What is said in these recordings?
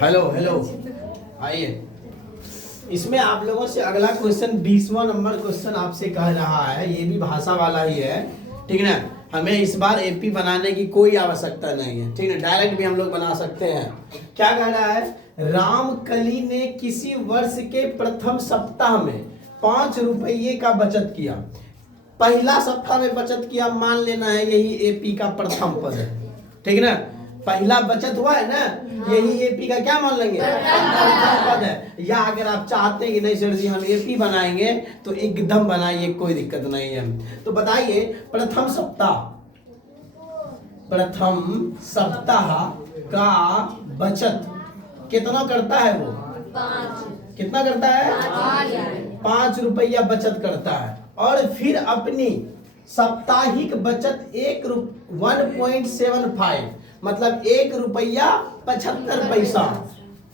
Hello hello आइए। इसमें आप लोगों से अगला क्वेश्चन 20वां नंबर क्वेश्चन आपसे कह रहा है, ये भी भाषा वाला ही है, ठीक है ना। हमें इस बार एपी बनाने की कोई आवश्यकता नहीं है, ठीक है, डायरेक्ट भी हम लोग बना सकते हैं। क्या कह रहा है, रामकली ने किसी वर्ष के प्रथम सप्ताह में 5 रुपये का बचत किया। पहला सप्ताह में बचत किया मान लेना है, यही एपी का प्रथम पद है, ठीक है ना। पहला बचत हुआ है ना, यही एपी का क्या मान लेंगे, प्रथम पद है। या अगर आप चाहते हैं कि नहीं सर जी हम एपी बनाएंगे तो एकदम बनाइए, कोई दिक्कत नहीं है। तो बताइए प्रथम सप्ताह का बचत कितना करता है, वो कितना करता है, 5 रुपया बचत करता है। और फिर अपनी साप्ताहिक बचत 1.75 मतलब 1 रुपया 75 पैसा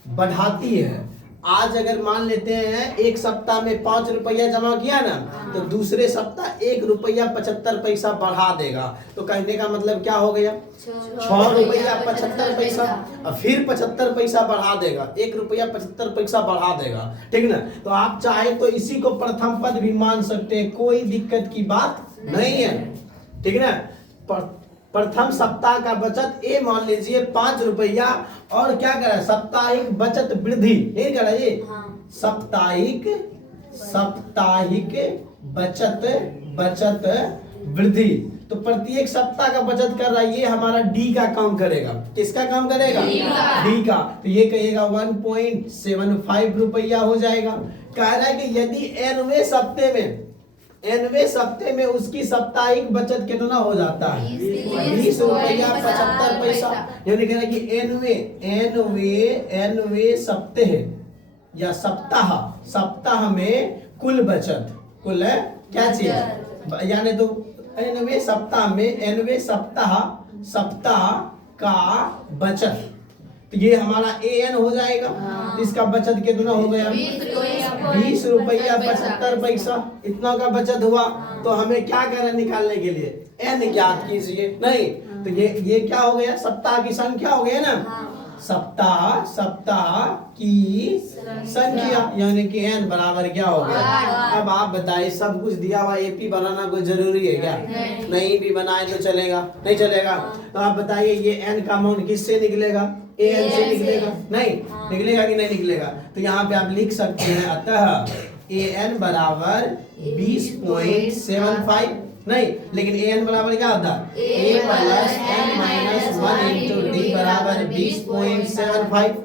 बढ़ाती है। आज अगर मान लेते हैं एक सप्ताह में 5 रुपया जमा किया ना, तो दूसरे सप्ताह 1 रुपया 75 पैसा बढ़ा देगा। तो कहने का मतलब क्या हो गया, 6 रुपया 75 पैसा, और फिर 75 पैसा बढ़ा देगा, 1 रुपया 75 पैसा बढ़ा देगा, ठीक ना। तो आप चाहे तो इसी को प्रथम पद भी मान सकते हैं, कोई दिक्कत की बात नहीं है, ठीक है ना। प्रथम सप्ताह का बचत ए मान लीजिए 5 रुपया, और क्या करें, साप्ताहिक बचत वृद्धि, नहीं कह रहा ये साप्ताहिक बचत वृद्धि। तो प्रत्येक सप्ताह का बचत कर रहा है, ये हमारा डी का काम करेगा। किसका काम करेगा, डी का। तो ये कहेगा 1.75 रुपया हो जाएगा। कह रहा है कि यदि एनवे सप्ते में उसकी साप्ताहिक बचत कितना हो जाता है, 20 रुपया 75 पैसा। यानी कह रहा है कि एनवे सप्ते या सप्ताह में कुल बचत, कुल है क्या चीज, यानी तो एनवे सप्ताह का बचत, तो ये हमारा एन हो जाएगा। इसका बचत कितना हो गया, 20 रुपया 75 पैसा, इतना का बचत हुआ। तो हमें क्या करना निकालने के लिए, एन ज्ञात कीजिए। नहीं तो ये क्या हो गया, सप्ताह की संख्या हो गया ना, सप्ताह की संख्या, यानी कि एन बराबर क्या हो गया। अब आप बताइए, सब कुछ दिया हुआ एपी बनाना कोई जरूरी है क्या, नहीं भी बनाए तो चलेगा, नहीं चलेगा। तो आप बताइए ये एन का मान किससे निकलेगा, एन से निकलेगा, नहीं निकलेगा कि नहीं निकलेगा। तो यहाँ पे आप लिख सकते हैं, अतः एन बराबर 20.75, नहीं लेकिन एन बराबर क्या होता है, A plus N minus 1 into D बराबर 20.75।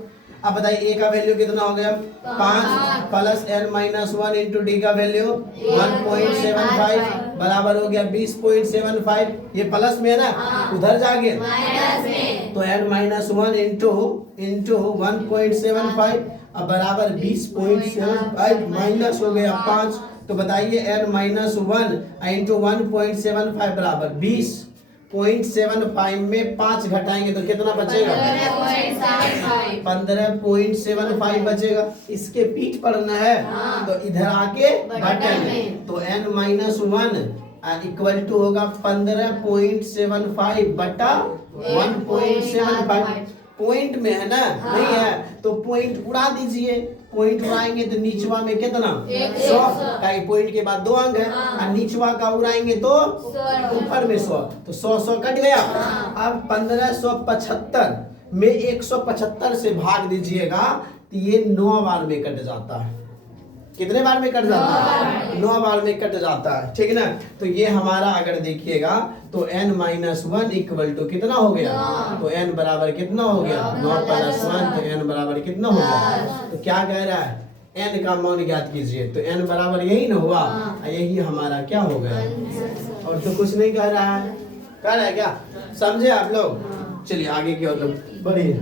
अब बताइए ए का वैल्यू कितना हो गया, 5 plus N minus 1 into d का वैल्यू 1.75 बराबर हो गया 20.75। ये प्लस में है ना, उधर जाके तो एन माइनस 1 इंटू 1.75 अब बराबर 20.75 माइनस हो गया 5। तो बताइए एन माइनस 1 इंटू 1.75 बराबर 20.75 में 5 घटाएंगे तो कितना बचेगा, 15.75 बचेगा। इसके पीठ पढ़ना है तो इधर आके घटाएंगे, तो एन माइनस 1 इक्वल टू होगा 15.75 बटा 1.75। पॉइंट में है ना, नहीं है तो पॉइंट उड़ा दीजिए। पॉइंट उड़ाएंगे तो नीचवा में कितना 100, पॉइंट के बाद 2 अंक है, और नीचवा का उड़ाएंगे तो ऊपर में 100, तो 100 कट गया। अब 1575 में 175 से भाग दीजिएगा तो ये 9 बार में कट जाता है। कितने बार में कट जाता है, 9 बार में कट जाता है, ठीक है ना। तो ये हमारा अगर देखिएगा तो n माइनस 1 इक्वल टू कितना हो गया, तो n बराबर कितना हो गया, 9 प्लस 1, तो n बराबर कितना हो गया। तो क्या कह रहा है, n का मान ज्ञात कीजिए, तो n बराबर यही ना हुआ, यही हमारा क्या हो गया। और तो कुछ नहीं कह रहा है, कह रहा है क्या, समझे आप लोग। चलिए आगे की ओर बढ़िए।